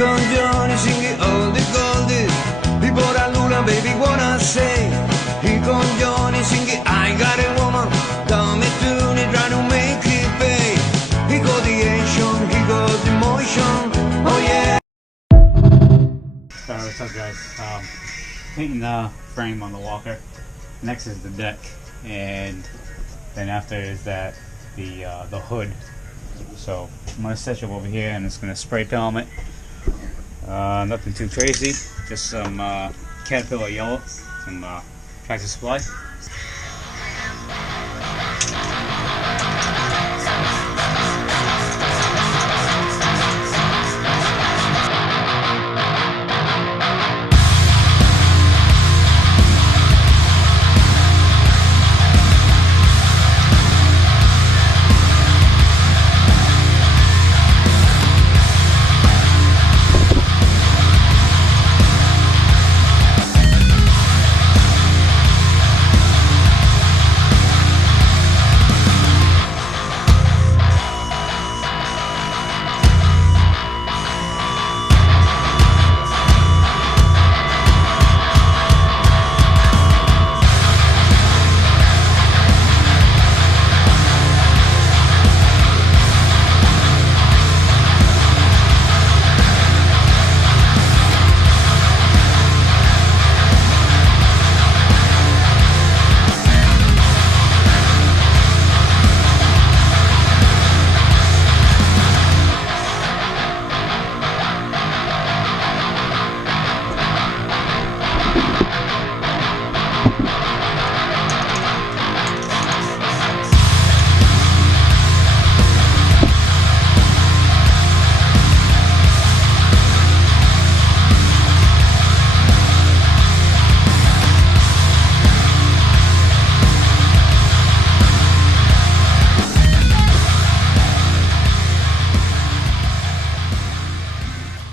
coglioni singhi oldie goldies. People that lula baby wanna say. He coglioni singhi I got a woman. Come to me try to make it pay. He got the action, he got the motion. Oh yeah. What's up guys? Painting the frame on the walker. Next is the deck, and then after is that the hood. So I'm gonna set you up over here, and it's gonna spray film it. Nothing too crazy, just some Caterpillar yellow, some Tractor Supply.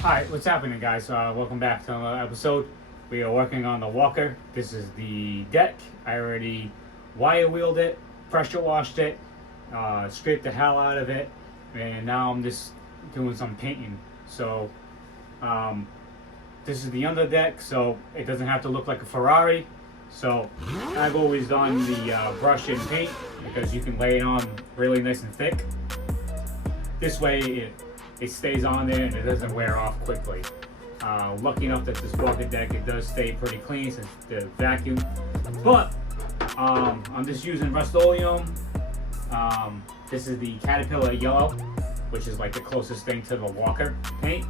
Alright, what's happening guys? Welcome back to another episode. We are working on the walker. This is the deck. I already wire wheeled it, pressure washed it, scraped the hell out of it, and now I'm just doing some painting. So this is the under deck, so it doesn't have to look like a Ferrari. So I've always done the brush and paint because you can lay it on really nice and thick. This way it stays on there and it doesn't wear off quickly. Lucky enough that this walker deck, it does stay pretty clean since the vacuum. But I'm just using Rust-Oleum. This is the Caterpillar yellow, which is like the closest thing to the walker paint.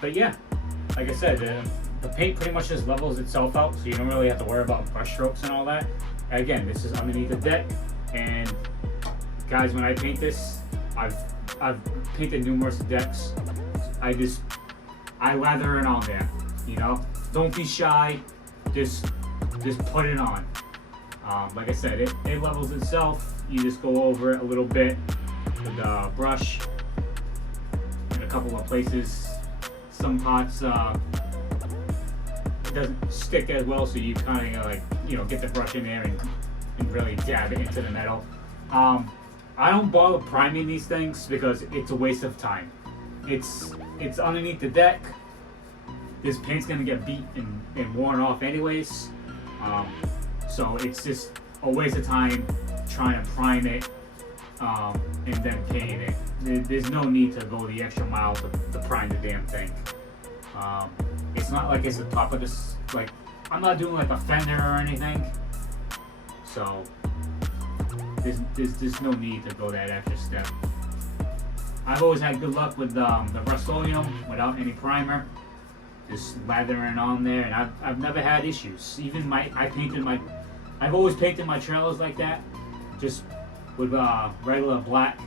But yeah, like I said, the paint pretty much just levels itself out, so you don't really have to worry about brush strokes and all that. Again, this is underneath the deck, and guys, when I paint this, I've painted numerous decks. I lather it on there, you know. Don't be shy. Just put it on. Like I said, it levels itself. You just go over it a little bit with a brush in a couple of places. Some parts it doesn't stick as well, so you kind of like, you know, get the brush in there and really dab it into the metal. I don't bother priming these things because it's a waste of time. It's underneath the deck. This paint's gonna get beat and worn off anyways. So it's just a waste of time trying to prime it and then paint it. There's no need to go the extra mile to prime the damn thing. It's not like it's the top of this, like, I'm not doing like a fender or anything. So there's no need to go that extra step. I've always had good luck with the Rust-Oleum without any primer, just lathering on there, and I've never had issues. Even I've always painted my trailers like that, just with regular black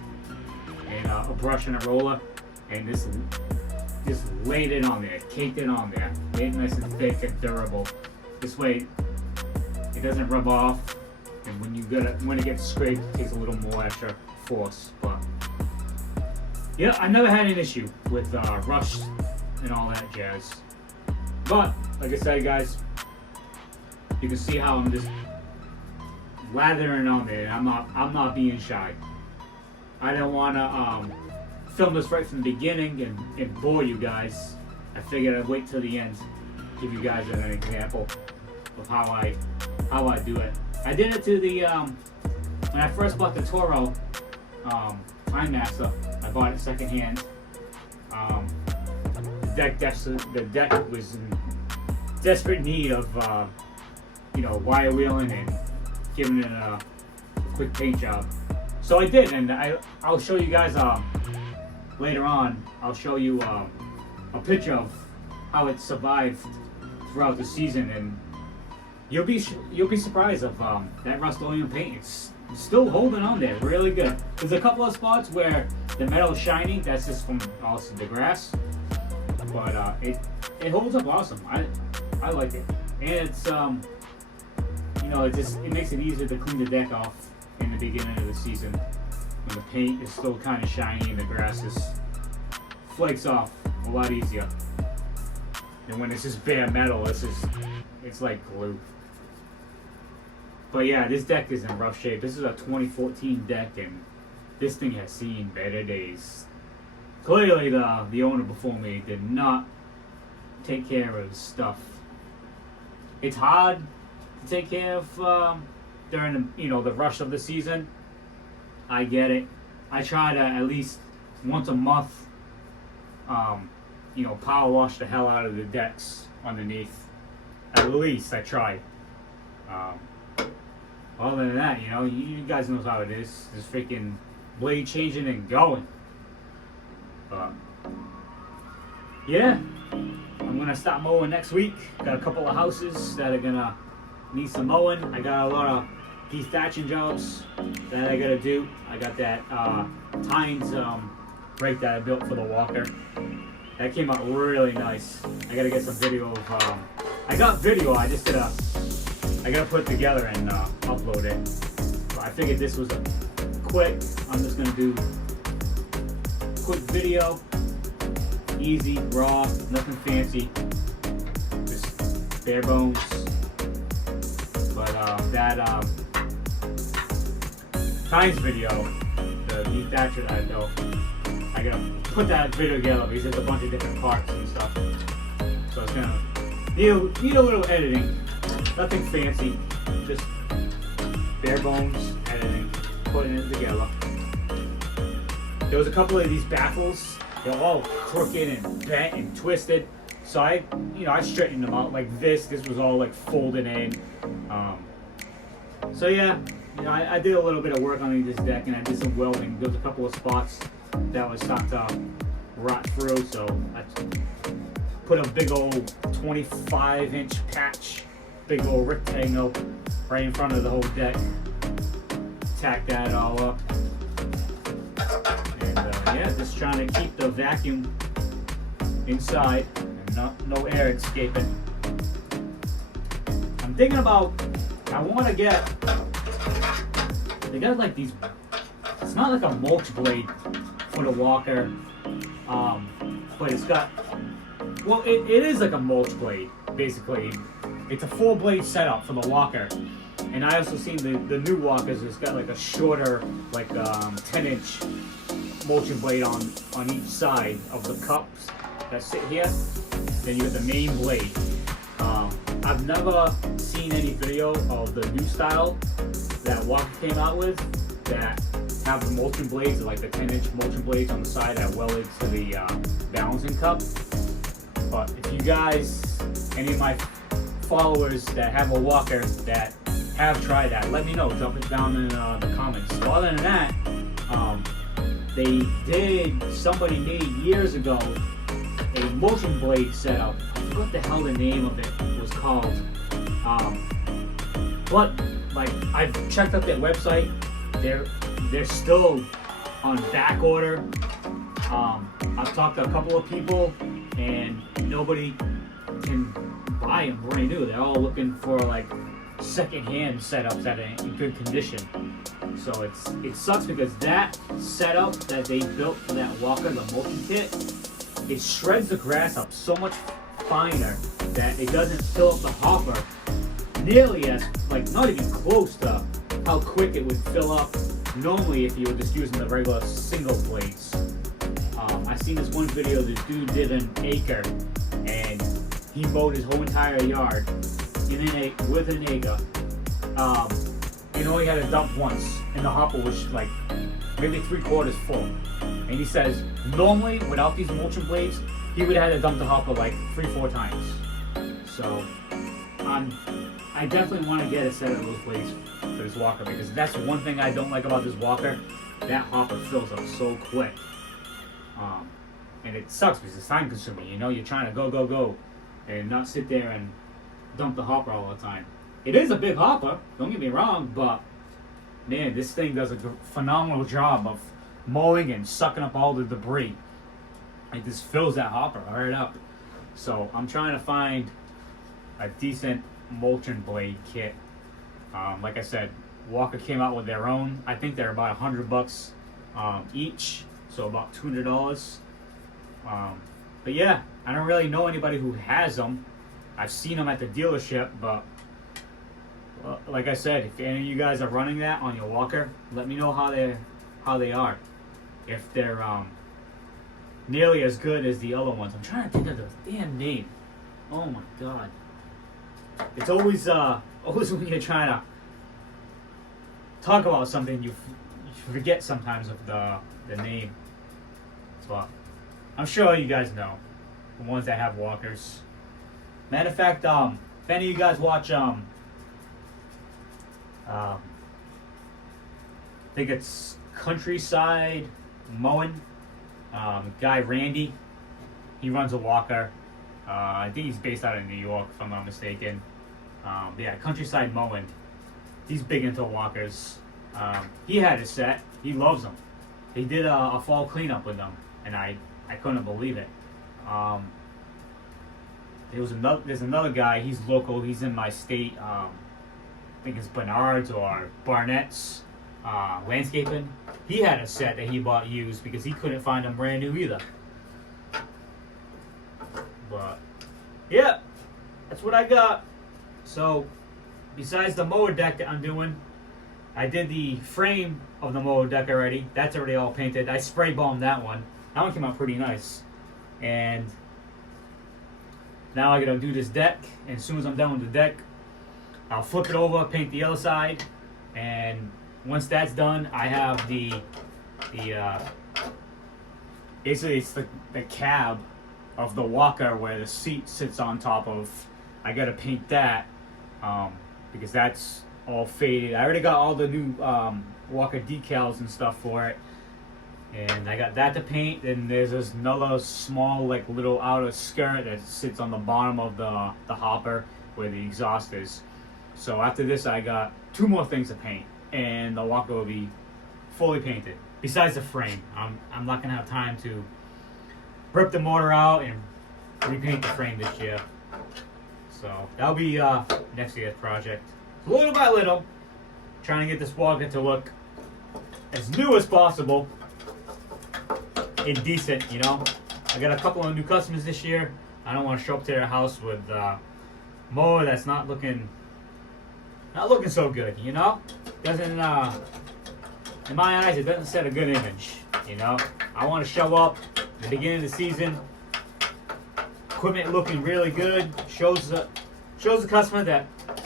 and a brush and a roller, and just laid it on there, caked it on there, made it nice and thick and durable. This way, it doesn't rub off. And when it gets scraped, it takes a little more extra force. But yeah, I never had an issue with rust and all that jazz. But like I said, guys, you can see how I'm just lathering on there. I'm not being shy. I don't want to film this right from the beginning and bore you guys, I figured I'd wait till the end, give you guys an example of how I do it. I did it to the when I first bought the Toro Time Master. I bought it secondhand. The deck was in desperate need of wire wheeling and giving it a quick paint job. So I did, and I'll show you guys later on. I'll show you a picture of how it survived throughout the season, and you'll be surprised of that Rust-Oleum paint. It's still holding on there, really good. There's a couple of spots where the metal is shiny. That's just from also the grass, but it holds up awesome. I like it, and it's it makes it easier to clean the deck off in the beginning of the season when the paint is still kind of shiny and the grass is flakes off a lot easier. And when it's just bare metal, it's like glue. But yeah, this deck is in rough shape. This is a 2014 deck, and this thing has seen better days. Clearly, the owner before me did not take care of his stuff. It's hard to take care of during the rush of the season. I get it. I try to at least once a month, power wash the hell out of the decks underneath. At least I try. Other than that, you guys know how it is. Just freaking blade changing and going. Yeah, I'm gonna start mowing next week. Got a couple of houses that are gonna need some mowing. I got a lot of dethatching jobs that I gotta do. I got that tines brake that I built for the walker. That came out really nice. I gotta get some video of. I got video. I gotta put it together and upload it. So I figured this was quick. I'm just gonna do quick video, easy, raw, nothing fancy, just bare bones. But that Tines video, the dethatcher that I built, I gotta put that video together because there's a bunch of different parts and stuff. So it's gonna need a little editing. Nothing fancy, just bare bones editing, putting it together. There was a couple of these baffles. They're all crooked and bent and twisted. So I straightened them out like this. This was all like folded in. So yeah, I did a little bit of work on this deck, and I did some welding. There was a couple of spots that was starting to rot through. So I put a big old 25-inch patch, big old rectangle right in front of the whole deck. Tack that all up. Yeah, just trying to keep the vacuum inside and no air escaping. I'm thinking about, I want to get, they got like these, it's not like a mulch blade for the walker, but it's got, well, it is like a mulch blade, basically. It's a 4-blade setup for the walker. And I also seen the new walkers, it's got like a shorter, like 10-inch mulching blade on each side of the cups that sit here. Then you have the main blade. I've never seen any video of the new style that Walker came out with that have the mulching blades, like the 10-inch mulching blades on the side that welded to the balancing cup. But if you guys, any of my followers that have a Walker that have tried that, let me know. Drop it down in the comments. So other than that, somebody made years ago a mulching blade setup. I forgot what the hell the name of it was called. But like I've checked out their website. They're still on back order. I've talked to a couple of people and nobody can buy them brand new. They're all looking for like second-hand setups that are in good condition. So it sucks because that setup that they built for that walker, the mulching kit, it shreds the grass up so much finer that it doesn't fill up the hopper nearly as, like, not even close to how quick it would fill up normally if you were just using the regular single blades. seen this one video. This dude did an acre, and he mowed his whole entire yard with an acre. He only had to dump once, and the hopper was like maybe 3/4 full. And he says normally without these mulching blades, he would have had to dump the hopper like 3-4 times. So I definitely want to get a set of those blades for this walker, because that's one thing I don't like about this walker. That hopper fills up so quick. And it sucks because it's time consuming. You know, you're trying to go, and not sit there and dump the hopper all the time. It is a big hopper, don't get me wrong, but man, this thing does a phenomenal job of mowing and sucking up all the debris. It just fills that hopper right up. So I'm trying to find a decent mulching blade kit. Like I said, Walker came out with their own. I think they're about $100 each, so about $200. But yeah, I don't really know anybody who has them. I've seen them at the dealership, but like I said, if any of you guys are running that on your Walker, let me know how they are. If they're nearly as good as the other ones. I'm trying to think of the damn name. Oh my god. It's always when you're trying to talk about something, you forget sometimes of the name. But I'm sure you guys know the ones that have walkers. Matter of fact, if any of you guys watch I think it's Countryside Mowing, guy Randy, he runs a walker. I think he's based out of New York, if I'm not mistaken. Yeah, Countryside Mowing. He's big into walkers. He had a set. He loves them. He did a fall cleanup with them, and I couldn't believe it. There's another guy. He's local. He's in my state. I think it's Bernard's or Barnett's Landscaping. He had a set that he bought used because he couldn't find them brand new either. But yeah, that's what I got. So besides the mower deck that I'm doing, I did the frame of the mower deck already. That's already all painted. I spray bombed that one. That one came out pretty nice. And now I gotta do this deck. And as soon as I'm done with the deck, I'll flip it over, paint the other side, and once that's done, I have the basically it's the cab of the walker where the seat sits on top of. I gotta paint that because that's all faded. I already got all the new walker decals and stuff for it, and I got that to paint. And there's this another small like little outer skirt that sits on the bottom of the hopper where the exhaust is. So after this, I got 2 more things to paint, and the walker will be fully painted. Besides the frame, I'm not gonna have time to rip the motor out and repaint the frame this year. So that'll be next year's project. Little by little, trying to get this walker to look as new as possible and decent. You know, I got a couple of new customers this year. I don't want to show up to their house with mower that's not looking so good, you know? Doesn't, in my eyes, it doesn't set a good image, you know? I want to show up at the beginning of the season, equipment looking really good, shows the customer that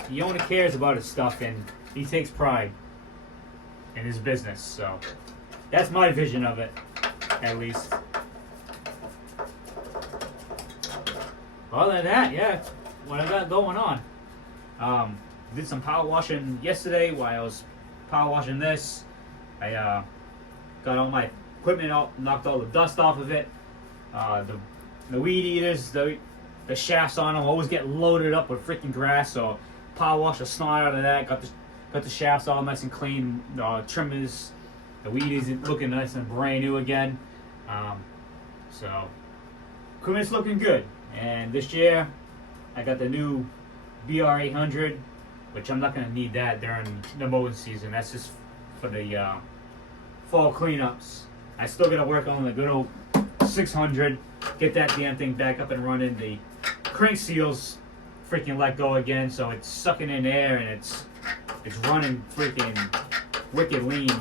the owner cares about his stuff and he takes pride in his business. So that's my vision of it, at least. Other than that, yeah, what I got going on. Did some power washing yesterday while I was power washing this. I got all my equipment out, knocked all the dust off of it. The weed eaters, the shafts on them always get loaded up with freaking grass, so power wash the snot out of that. Got the shafts all nice and clean. Trimmers, the weed eaters looking nice and brand new again. So equipment's looking good. And this year I got the new BR800, which I'm not going to need that during the mowing season. That's just for the fall cleanups. I still got to work on the good old 600, get that damn thing back up and running. The crank seals freaking let go again, so it's sucking in air and it's running freaking wicked lean.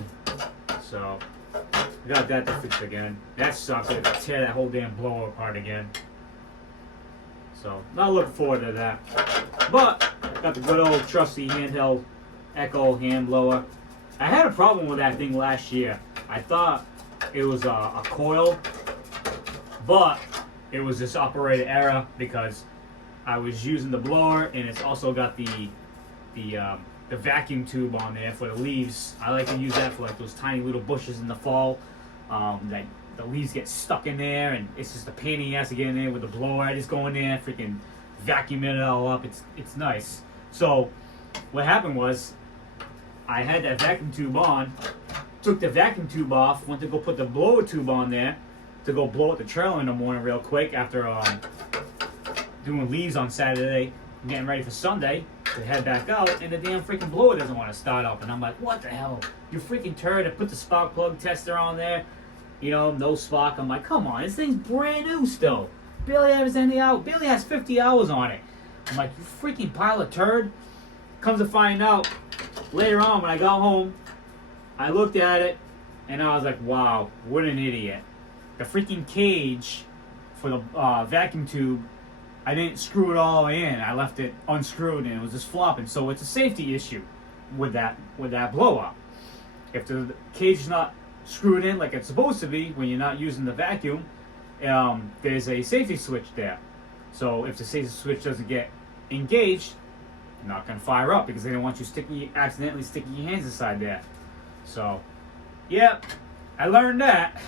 So I got that to fix again. That sucks. I had to tear that whole damn blower apart again. So, not looking forward to that. But, got the good old trusty handheld Echo hand blower. I had a problem with that thing last year. I thought it was a coil, but it was this operator error because I was using the blower and it's also got the vacuum tube on there for the leaves. I like to use that for like those tiny little bushes in the fall. That the leaves get stuck in there, and it's just a pain in the ass to get in there with the blower. I just go in there, freaking vacuum it all up. It's nice. So what happened was, I had that vacuum tube on, took the vacuum tube off, went to go put the blower tube on there to go blow up the trailer in the morning real quick after doing leaves on Saturday, getting ready for Sunday to head back out, and the damn freaking blower doesn't want to start up. And I'm like, what the hell? You freaking turd. I put the spark plug tester on there, you know, no spark. I'm like, come on, this thing's brand new still. Barely has any out. Barely has 50 hours on it. I'm like, you freaking pile of turd. Comes to find out, later on when I got home, I looked at it, and I was like, wow, what an idiot. The freaking cage for the vacuum tube, I didn't screw it all the way in. I left it unscrewed and it was just flopping. So it's a safety issue with that blow up. If the cage is not screwed in like it's supposed to be when you're not using the vacuum, there's a safety switch there. So if the safety switch doesn't get engaged, you're not gonna fire up because they don't want you accidentally sticking your hands inside there. So, yeah, I learned that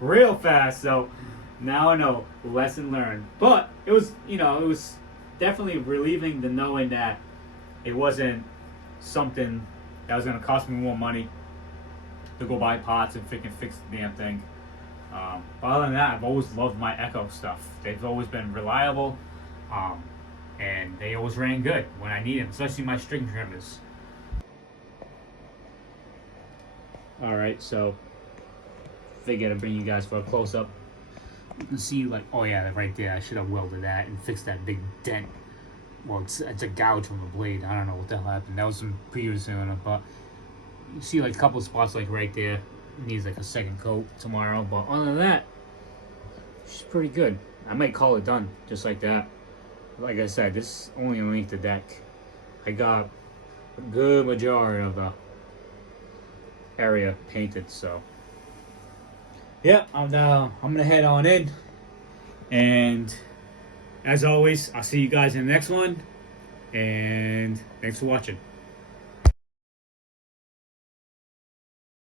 real fast. So now I know, lesson learned. But it was, it was definitely relieving to knowing that it wasn't something that was gonna cost me more money to go buy parts and freaking fix the damn thing. But other than that, I've always loved my Echo stuff. They've always been reliable, and they always ran good when I need them, especially my string trimmers. Alright, so figured I'd bring you guys for a close-up. You can see, like, oh yeah, right there, I should have welded that and fixed that big dent. Well, it's a gouge from the blade. I don't know what the hell happened. That was some previous on it, but you see like a couple of spots like right there. It needs like a second coat tomorrow, but other than that, it's pretty good. I might call it done just like that. Like I said, this is only underneath the deck. I got a good majority of the area painted, so yeah, I'm gonna head on in, and as always, I'll see you guys in the next one, and thanks for watching.